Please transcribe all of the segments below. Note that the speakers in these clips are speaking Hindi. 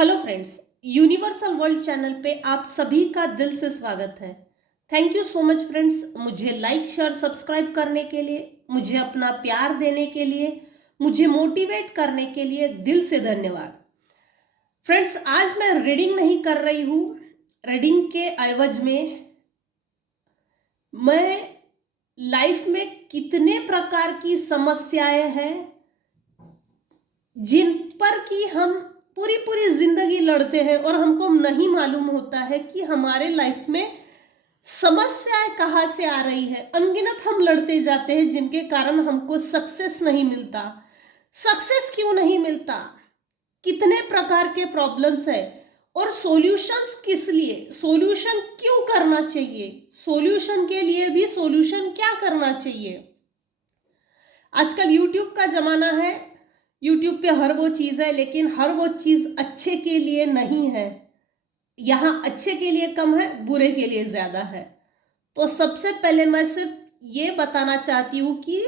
Hello friends, universal world channel पे आप सभी का दिल से स्वागत है। Thank you so much friends, मुझे लाइक शेयर सब्सक्राइब करने के लिए, मुझे अपना प्यार देने के लिए, मुझे मोटिवेट करने के लिए दिल से धन्यवाद। फ्रेंड्स, आज मैं रीडिंग नहीं कर रही हूँ। रीडिंग के एवज में मैं लाइफ में कितने प्रकार की समस्याएं हैं जिन पर कि हम पूरी पूरी जिंदगी लड़ते हैं और हमको नहीं मालूम होता है कि हमारे लाइफ में समस्याएं कहाँ से आ रही है। अनगिनत हम लड़ते जाते हैं जिनके कारण हमको सक्सेस नहीं मिलता। सक्सेस क्यों नहीं मिलता? कितने प्रकार के प्रॉब्लम्स है और सॉल्यूशंस किस लिए, सॉल्यूशन क्यों करना चाहिए, सॉल्यूशन के लिए भी सॉल्यूशन क्या करना चाहिए। आजकल यूट्यूब का जमाना है, यूट्यूब पे हर वो चीज़ है, लेकिन हर वो चीज़ अच्छे के लिए नहीं है। यहाँ अच्छे के लिए कम है, बुरे के लिए ज़्यादा है। तो सबसे पहले मैं सिर्फ ये बताना चाहती हूँ कि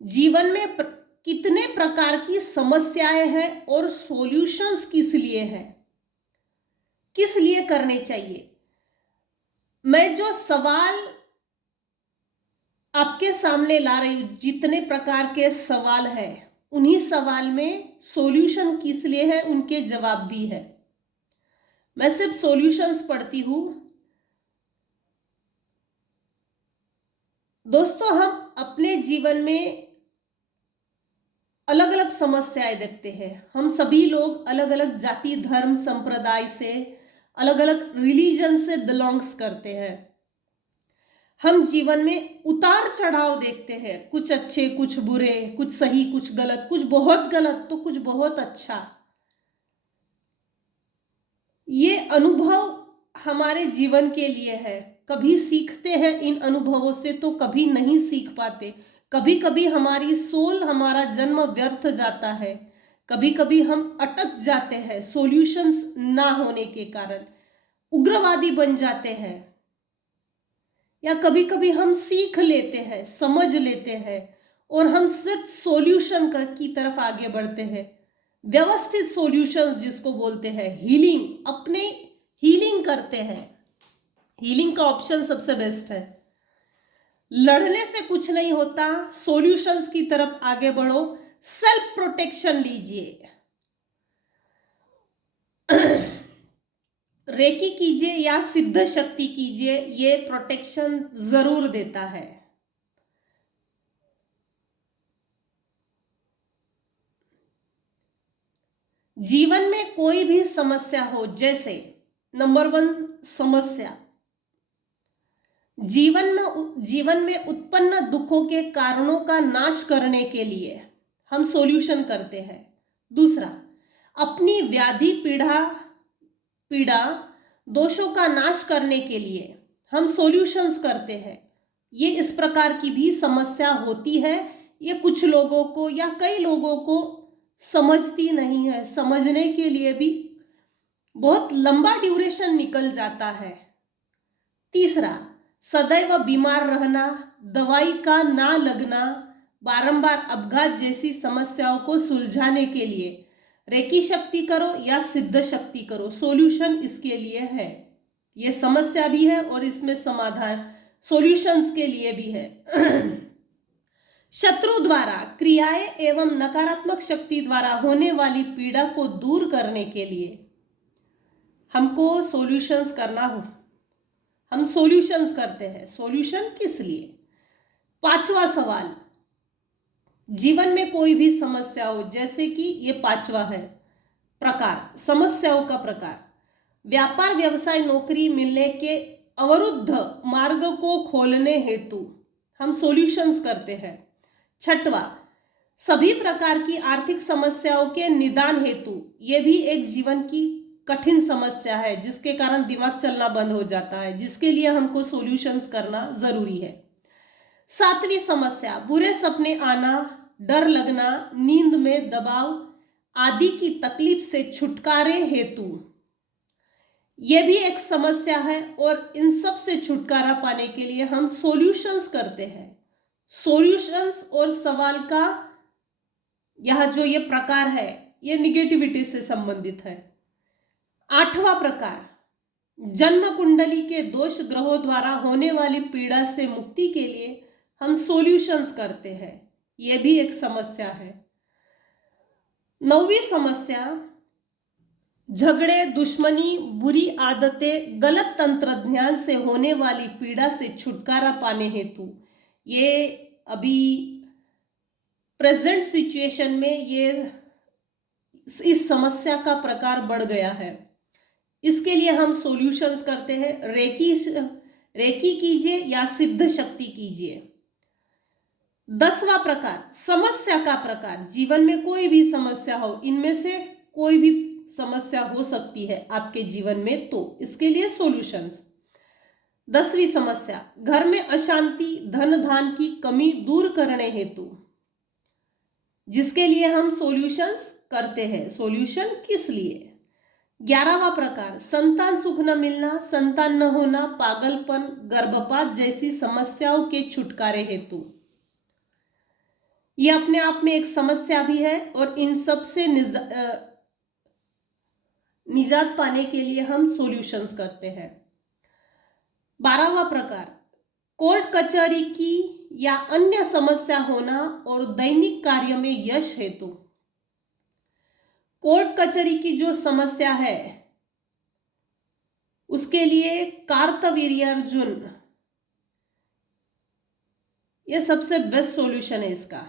जीवन में कितने प्रकार की समस्याएं हैं और सॉल्यूशंस किस लिए हैं, किस लिए करने चाहिए। मैं जो सवाल आपके सामने ला रही हूँ, जितने प्रकार के सवाल हैं, उन्हीं सवाल में सॉल्यूशन किस लिए है उनके जवाब भी है। मैं सिर्फ सॉल्यूशंस पढ़ती हूँ। दोस्तों, हम अपने जीवन में अलग अलग समस्याएं देखते हैं। हम सभी लोग अलग अलग जाति धर्म संप्रदाय से, अलग अलग रिलीजन से बिलोंग्स करते हैं। हम जीवन में उतार चढ़ाव देखते हैं, कुछ अच्छे कुछ बुरे, कुछ सही कुछ गलत, कुछ बहुत गलत तो कुछ बहुत अच्छा। ये अनुभव हमारे जीवन के लिए है। कभी सीखते हैं इन अनुभवों से तो कभी नहीं सीख पाते। कभी कभी हमारी सोल, हमारा जन्म व्यर्थ जाता है। कभी कभी हम अटक जाते हैं सॉल्यूशंस ना होने के कारण, उग्रवादी बन जाते हैं। या कभी कभी हम सीख लेते हैं, समझ लेते हैं और हम सिर्फ सॉल्यूशन की तरफ आगे बढ़ते हैं। व्यवस्थित सॉल्यूशंस जिसको बोलते हैं, हीलिंग, अपने हीलिंग करते हैं। हीलिंग का ऑप्शन सबसे बेस्ट है। लड़ने से कुछ नहीं होता, सॉल्यूशंस की तरफ आगे बढ़ो, सेल्फ प्रोटेक्शन लीजिए। रेकी कीजिए या सिद्ध शक्ति कीजिए, ये प्रोटेक्शन जरूर देता है। जीवन में कोई भी समस्या हो, जैसे नंबर 1 समस्या, जीवन में उत्पन्न दुखों के कारणों का नाश करने के लिए हम सॉल्यूशन करते हैं। दूसरा, अपनी व्याधि पीड़ा दोषों का नाश करने के लिए हम सॉल्यूशंस करते हैं। ये इस प्रकार की भी समस्या होती है। ये कुछ लोगों को या कई लोगों को समझती नहीं है। समझने के लिए भी बहुत लंबा ड्यूरेशन निकल जाता है। तीसरा, सदैव बीमार रहना, दवाई का ना लगना, बारंबार अपघात जैसी समस्याओं को सुलझाने के लिए रेकी शक्ति करो या सिद्ध शक्ति करो, सॉल्यूशन इसके लिए है। ये समस्या भी है और इसमें समाधान सॉल्यूशंस के लिए भी है। शत्रु द्वारा क्रियाएं एवं नकारात्मक शक्ति द्वारा होने वाली पीड़ा को दूर करने के लिए हमको सॉल्यूशंस करना हो, हम सॉल्यूशंस करते हैं। सॉल्यूशन किस लिए? 5वां सवाल, जीवन में कोई भी समस्या हो, जैसे कि ये 5वां है प्रकार, समस्याओं का प्रकार। व्यापार व्यवसाय नौकरी मिलने के अवरुद्ध मार्ग को खोलने हेतु हम सॉल्यूशंस करते हैं। 6वां, सभी प्रकार की आर्थिक समस्याओं के निदान हेतु, ये भी एक जीवन की कठिन समस्या है जिसके कारण दिमाग चलना बंद हो जाता है, जिसके लिए हमको सॉल्यूशंस करना जरूरी है। 7वीं समस्या, बुरे सपने आना, डर लगना, नींद में दबाव आदि की तकलीफ से छुटकारे हेतु, यह भी एक समस्या है और इन सब से छुटकारा पाने के लिए हम सॉल्यूशंस करते हैं। सॉल्यूशंस और सवाल का यह जो ये प्रकार है, ये निगेटिविटी से संबंधित है। 8वां प्रकार, जन्म कुंडली के दोष ग्रहों द्वारा होने वाली पीड़ा से मुक्ति के लिए हम सॉल्यूशंस करते हैं। यह भी एक समस्या है। 9वीं समस्या, झगड़े, दुश्मनी, बुरी आदतें, गलत तंत्रज्ञान से होने वाली पीड़ा से छुटकारा पाने हेतु, ये अभी प्रेजेंट सिचुएशन में ये इस समस्या का प्रकार बढ़ गया है। इसके लिए हम सॉल्यूशंस करते हैं। रेकी कीजिए या सिद्ध शक्ति कीजिए। 10वां प्रकार, समस्या का प्रकार, जीवन में कोई भी समस्या हो, इनमें से कोई भी समस्या हो सकती है आपके जीवन में, तो इसके लिए सॉल्यूशंस। 10वीं समस्या, घर में अशांति, धन धान की कमी दूर करने हेतु, जिसके लिए हम सॉल्यूशंस करते हैं। सॉल्यूशन किस लिए? 11वां प्रकार, संतान सुख न मिलना, संतान न होना, पागलपन, गर्भपात जैसी समस्याओं के छुटकारे हेतु। यह अपने आप में एक समस्या भी है और इन सब से निजात पाने के लिए हम सॉल्यूशंस करते हैं। 12वां प्रकार, कोर्ट कचहरी की या अन्य समस्या होना और दैनिक कार्य में यश हेतु। कोर्ट कचहरी की जो समस्या है उसके लिए कार्तवीर्यार्जुन, यह सबसे बेस्ट सॉल्यूशन है इसका।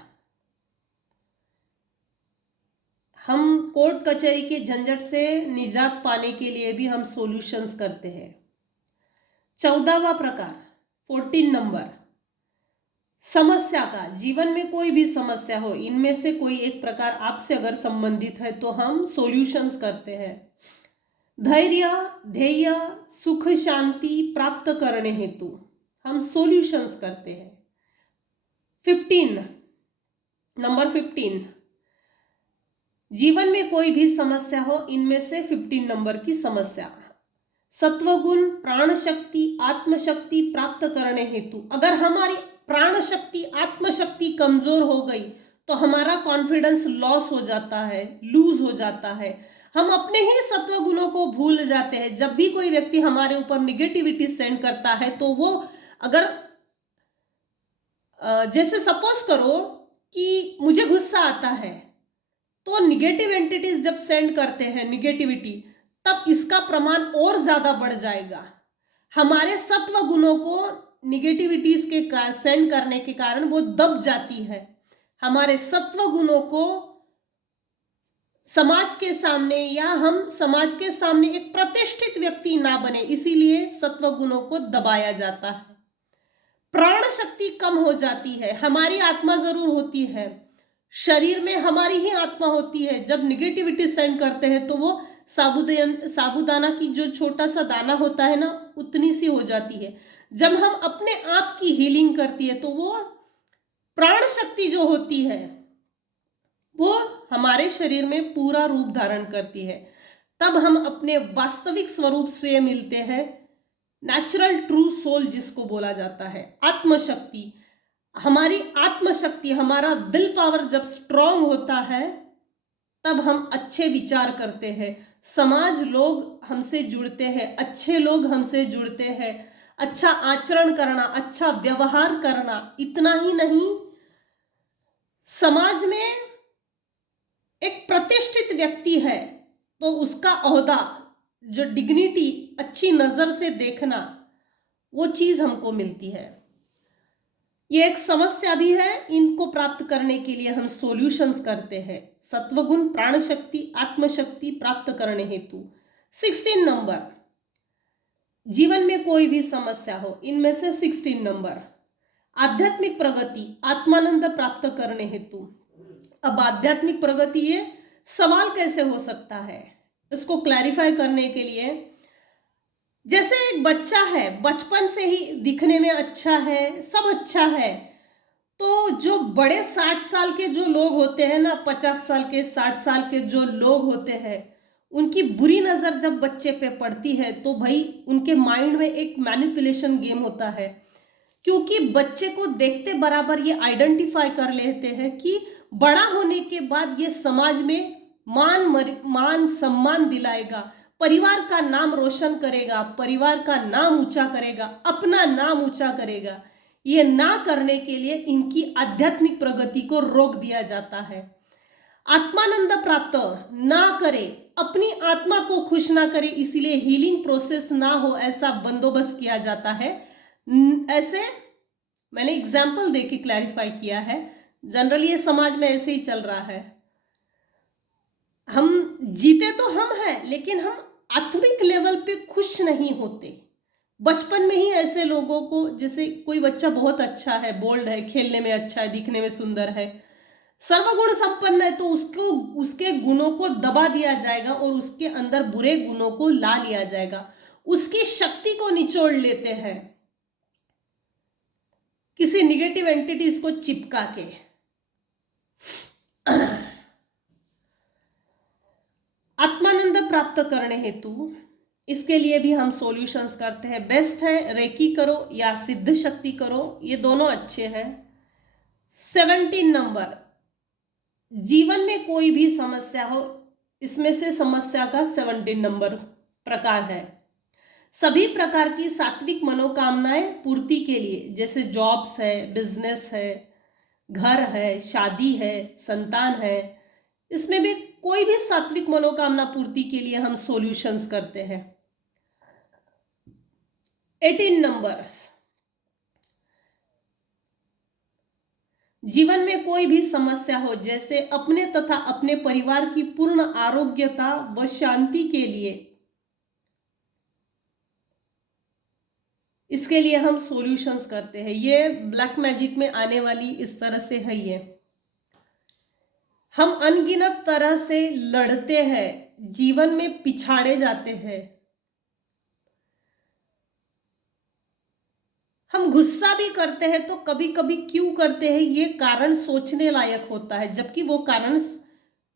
हम कोर्ट कचहरी के झंझट से निजात पाने के लिए भी हम सॉल्यूशंस करते हैं। 14वां प्रकार, 14 नंबर, समस्या का, जीवन में कोई भी समस्या हो, इनमें से कोई एक प्रकार आपसे अगर संबंधित है तो हम सॉल्यूशंस करते हैं। धैर्य, ध्येय, सुख शांति प्राप्त करने हेतु हम सॉल्यूशंस करते हैं। 15 नंबर 15, जीवन में कोई भी समस्या हो, इनमें से 15 नंबर की समस्या, सत्वगुण, प्राण शक्ति, आत्मशक्ति प्राप्त करने हेतु। अगर हमारी प्राण शक्ति, आत्मशक्ति कमजोर हो गई तो हमारा कॉन्फिडेंस लॉस हो जाता है, लूज हो जाता है, हम अपने ही सत्व गुणों को भूल जाते हैं। जब भी कोई व्यक्ति हमारे ऊपर निगेटिविटी सेंड करता है तो वो, अगर जैसे सपोज करो कि मुझे गुस्सा आता है, तो निगेटिव एंटिटीज जब सेंड करते हैं निगेटिविटी, तब इसका प्रमाण और ज्यादा बढ़ जाएगा। हमारे सत्व गुणों को निगेटिविटीज के सेंड करने के कारण वो दब जाती है। हमारे सत्व गुणों को समाज के सामने, या हम समाज के सामने एक प्रतिष्ठित व्यक्ति ना बने, इसीलिए सत्व गुणों को दबाया जाता है। प्राण शक्ति कम हो जाती है। हमारी आत्मा जरूर होती है, शरीर में हमारी ही आत्मा होती है। जब निगेटिविटी सेंड करते हैं तो वो साबुदाना की जो छोटा सा दाना होता है ना, उतनी सी हो जाती है। जब हम अपने आप की हीलिंग करती है तो वो प्राण शक्ति जो होती है वो हमारे शरीर में पूरा रूप धारण करती है। तब हम अपने वास्तविक स्वरूप से मिलते हैं, नेचुरल ट्रू सोल जिसको बोला जाता है। आत्मशक्ति, हमारी आत्मशक्ति, हमारा विल पावर जब स्ट्रांग होता है तब हम अच्छे विचार करते हैं, समाज लोग हमसे जुड़ते हैं, अच्छे लोग हमसे जुड़ते हैं। अच्छा आचरण करना, अच्छा व्यवहार करना, इतना ही नहीं, समाज में एक प्रतिष्ठित व्यक्ति है तो उसका ओहदा, जो डिग्निटी, अच्छी नजर से देखना, वो चीज हमको मिलती है। ये एक समस्या भी है। इनको प्राप्त करने के लिए हम सॉल्यूशंस करते हैं। सत्वगुण, प्राण शक्ति, आत्मशक्ति प्राप्त करने हेतु। 16 नंबर, जीवन में कोई भी समस्या हो, इनमें से 16 नंबर, आध्यात्मिक प्रगति, आत्मानंद प्राप्त करने हेतु। अब आध्यात्मिक प्रगति, ये सवाल कैसे हो सकता है, इसको क्लैरिफाई करने के लिए, जैसे एक बच्चा है, बचपन से ही दिखने में अच्छा है, सब अच्छा है, तो जो बड़े 60 साल के जो लोग होते हैं ना, 50 साल के, 60 साल के जो लोग होते हैं, उनकी बुरी नजर जब बच्चे पे पड़ती है तो भाई उनके माइंड में एक मैनिपुलेशन गेम होता है, क्योंकि बच्चे को देखते बराबर ये आइडेंटिफाई कर लेते हैं कि बड़ा होने के बाद ये समाज में मान सम्मान दिलाएगा, परिवार का नाम रोशन करेगा, परिवार का नाम ऊंचा करेगा, अपना नाम ऊंचा करेगा। ये ना करने के लिए इनकी आध्यात्मिक प्रगति को रोक दिया जाता है। आत्मानंद प्राप्त ना करे, अपनी आत्मा को खुश ना करे, इसीलिए हीलिंग प्रोसेस ना हो ऐसा बंदोबस्त किया जाता है। ऐसे मैंने एग्जाम्पल देके क्लैरिफाई किया है। जनरली ये समाज में ऐसे ही चल रहा है। हम जीते तो हम हैं, लेकिन हम आत्मिक लेवल पे खुश नहीं होते। बचपन में ही ऐसे लोगों को, जैसे कोई बच्चा बहुत अच्छा है, बोल्ड है, खेलने में अच्छा है, दिखने में सुंदर है, सर्वगुण संपन्न है, तो उसको उसके गुणों को दबा दिया जाएगा और उसके अंदर बुरे गुणों को ला लिया जाएगा, उसकी शक्ति को निचोड़ लेते हैं किसी निगेटिव एंटिटीज को चिपका के। आत्मानंद प्राप्त करने हेतु इसके लिए भी हम सॉल्यूशंस करते हैं। बेस्ट है रेकी करो या सिद्ध शक्ति करो, ये दोनों अच्छे हैं। 17 नंबर, जीवन में कोई भी समस्या हो, इसमें से समस्या का 17 नंबर प्रकार है। सभी प्रकार की सात्विक मनोकामनाएं पूर्ति के लिए, जैसे जॉब्स है, बिजनेस है, घर है, शादी है, संतान है, इसमें भी कोई भी सात्विक मनोकामना पूर्ति के लिए हम सॉल्यूशंस करते हैं। 18 नंबर, जीवन में कोई भी समस्या हो, जैसे अपने तथा अपने परिवार की पूर्ण आरोग्यता व शांति के लिए, इसके लिए हम सॉल्यूशंस करते हैं। ये ब्लैक मैजिक में आने वाली इस तरह से है। ये हम अनगिनत तरह से लड़ते हैं, जीवन में पिछाड़े जाते हैं, हम गुस्सा भी करते हैं तो कभी कभी क्यों करते हैं ये कारण सोचने लायक होता है, जबकि वो कारण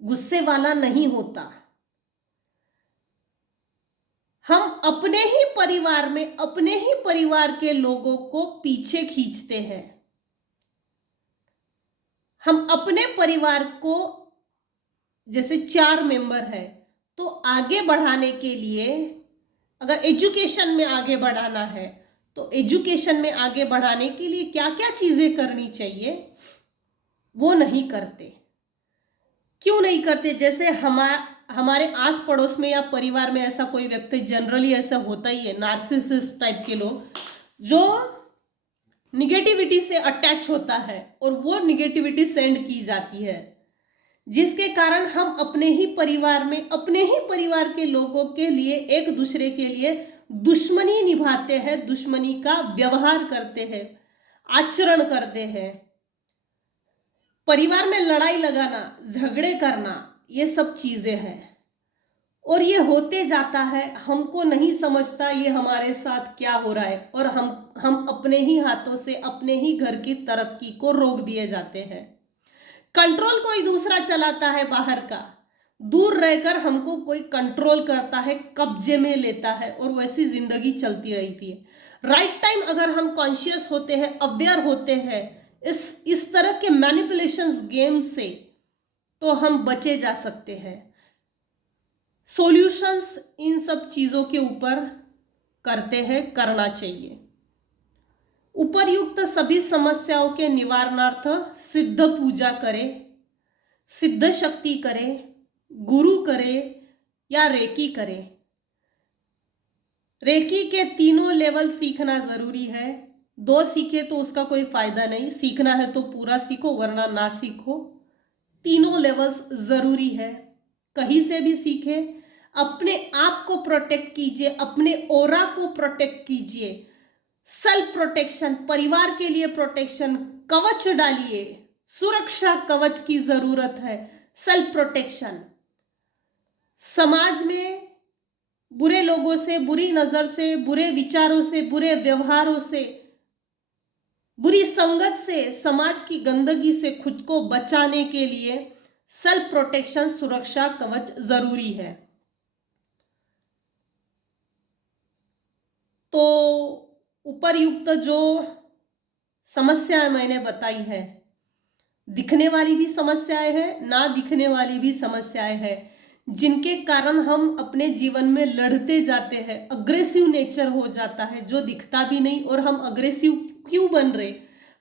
गुस्से वाला नहीं होता। हम अपने ही परिवार में अपने ही परिवार के लोगों को पीछे खींचते हैं। हम अपने परिवार को, जैसे 4 मेंबर है, तो आगे बढ़ाने के लिए, अगर एजुकेशन में आगे बढ़ाना है तो एजुकेशन में आगे बढ़ाने के लिए क्या क्या चीजें करनी चाहिए वो नहीं करते। क्यों नहीं करते? जैसे हमारे आस पड़ोस में या परिवार में ऐसा कोई व्यक्ति, जनरली ऐसा होता ही है, नार्सिसिस्ट टाइप के लोग, जो निगेटिविटी से अटैच होता है और वो निगेटिविटी सेंड की जाती है, जिसके कारण हम अपने ही परिवार में अपने ही परिवार के लोगों के लिए एक दूसरे के लिए दुश्मनी निभाते हैं, दुश्मनी का व्यवहार करते हैं, आचरण करते हैं। परिवार में लड़ाई लगाना, झगड़े करना, ये सब चीजें हैं और ये होते जाता है। हमको नहीं समझता ये हमारे साथ क्या हो रहा है और हम अपने ही हाथों से अपने ही घर की तरक्की को रोक दिए जाते हैं। कंट्रोल कोई दूसरा चलाता है बाहर का, दूर रहकर हमको कोई कंट्रोल करता है, कब्जे में लेता है और वैसी जिंदगी चलती रहती है। राइट टाइम अगर हम कॉन्शियस होते हैं, अवेयर होते हैं इस तरह के मैनिपुलेशंस गेम से, तो हम बचे जा सकते हैं। सॉल्यूशंस इन सब चीजों के ऊपर करते हैं, करना चाहिए। उपर्युक्त सभी समस्याओं के निवारणार्थ सिद्ध पूजा करें, सिद्ध शक्ति करें, गुरु करें या रेकी करें। रेकी के तीनों लेवल सीखना जरूरी है। 2 सीखे तो उसका कोई फायदा नहीं, सीखना है तो पूरा सीखो वरना ना सीखो। तीनों लेवल्स जरूरी है, कहीं से भी सीखे। अपने आप को प्रोटेक्ट कीजिए, अपने ओरा को प्रोटेक्ट कीजिए। सेल्फ प्रोटेक्शन, परिवार के लिए प्रोटेक्शन, कवच डालिए, सुरक्षा कवच की जरूरत है। सेल्फ प्रोटेक्शन, समाज में बुरे लोगों से, बुरी नजर से, बुरे विचारों से, बुरे व्यवहारों से, बुरी संगत से, समाज की गंदगी से खुद को बचाने के लिए सेल्फ प्रोटेक्शन, सुरक्षा कवच जरूरी है। तो उपरयुक्त जो समस्याएं मैंने बताई है, दिखने वाली भी समस्याएं हैं, ना दिखने वाली भी समस्याएं हैं। जिनके कारण हम अपने जीवन में लड़ते जाते हैं, अग्रेसिव नेचर हो जाता है जो दिखता भी नहीं। और हम अग्रेसिव क्यों बन रहे,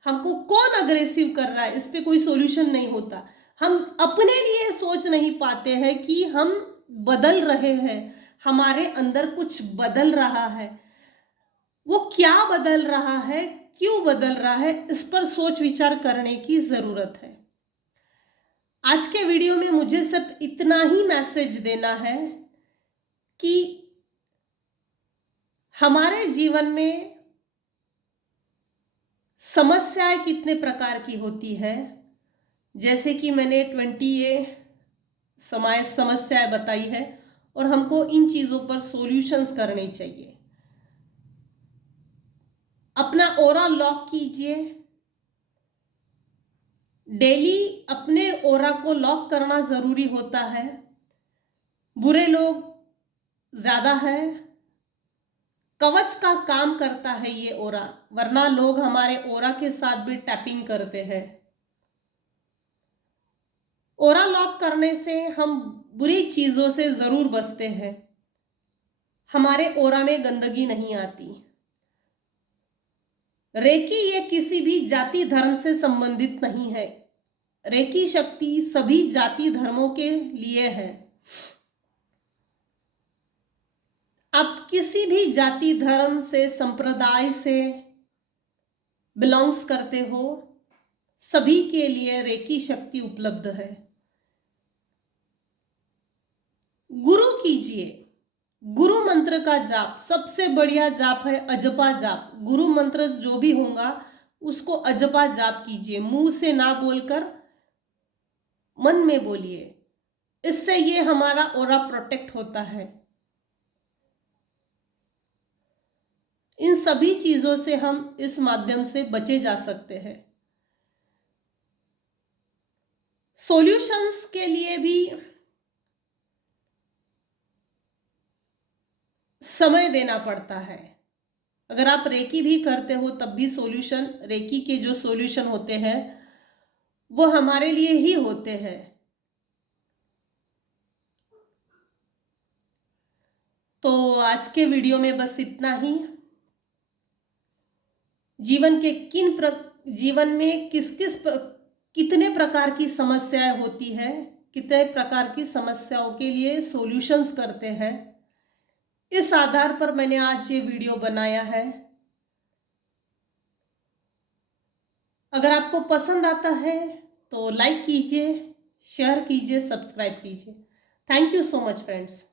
हमको कौन अग्रेसिव कर रहा है, इस पे कोई सॉल्यूशन नहीं होता। हम अपने लिए सोच नहीं पाते हैं कि हम बदल रहे हैं, हमारे अंदर कुछ बदल रहा है। वो क्या बदल रहा है, क्यों बदल रहा है, इस पर सोच विचार करने की जरूरत है। आज के वीडियो में मुझे सिर्फ इतना ही मैसेज देना है कि हमारे जीवन में समस्याएं कितने प्रकार की होती है। जैसे कि मैंने 20 समस्याएं बताई है और हमको इन चीजों पर सॉल्यूशंस करने चाहिए। अपना ऑरा लॉक कीजिए। डेली अपने ऑरा को लॉक करना जरूरी होता है। बुरे लोग ज्यादा है, कवच का काम करता है ये ऑरा, वरना लोग हमारे ऑरा के साथ भी टैपिंग करते हैं। ऑरा लॉक करने से हम बुरी चीजों से जरूर बचते हैं, हमारे ऑरा में गंदगी नहीं आती। रेकी ये किसी भी जाति धर्म से संबंधित नहीं है। रेकी शक्ति सभी जाति धर्मों के लिए है। आप किसी भी जाति धर्म से संप्रदाय से बिलोंग्स करते हो, सभी के लिए रेकी शक्ति उपलब्ध है। गुरु कीजिए। गुरु मंत्र का जाप सबसे बढ़िया जाप है, अजपा जाप। गुरु मंत्र जो भी होगा उसको अजपा जाप कीजिए, मुंह से ना बोलकर मन में बोलिए। इससे ये हमारा ऑरा प्रोटेक्ट होता है। इन सभी चीजों से हम इस माध्यम से बचे जा सकते हैं। सॉल्यूशंस के लिए भी समय देना पड़ता है। अगर आप रेकी भी करते हो तब भी सॉल्यूशन, रेकी के जो सॉल्यूशन होते हैं वो हमारे लिए ही होते हैं। तो आज के वीडियो में बस इतना ही। जीवन के जीवन में कितने प्रकार की समस्याएं होती है, कितने प्रकार की समस्याओं के लिए सॉल्यूशंस करते हैं, इस आधार पर मैंने आज ये वीडियो बनाया है। अगर आपको पसंद आता है तो लाइक कीजिए, शेयर कीजिए, सब्सक्राइब कीजिए। Thank you so much friends.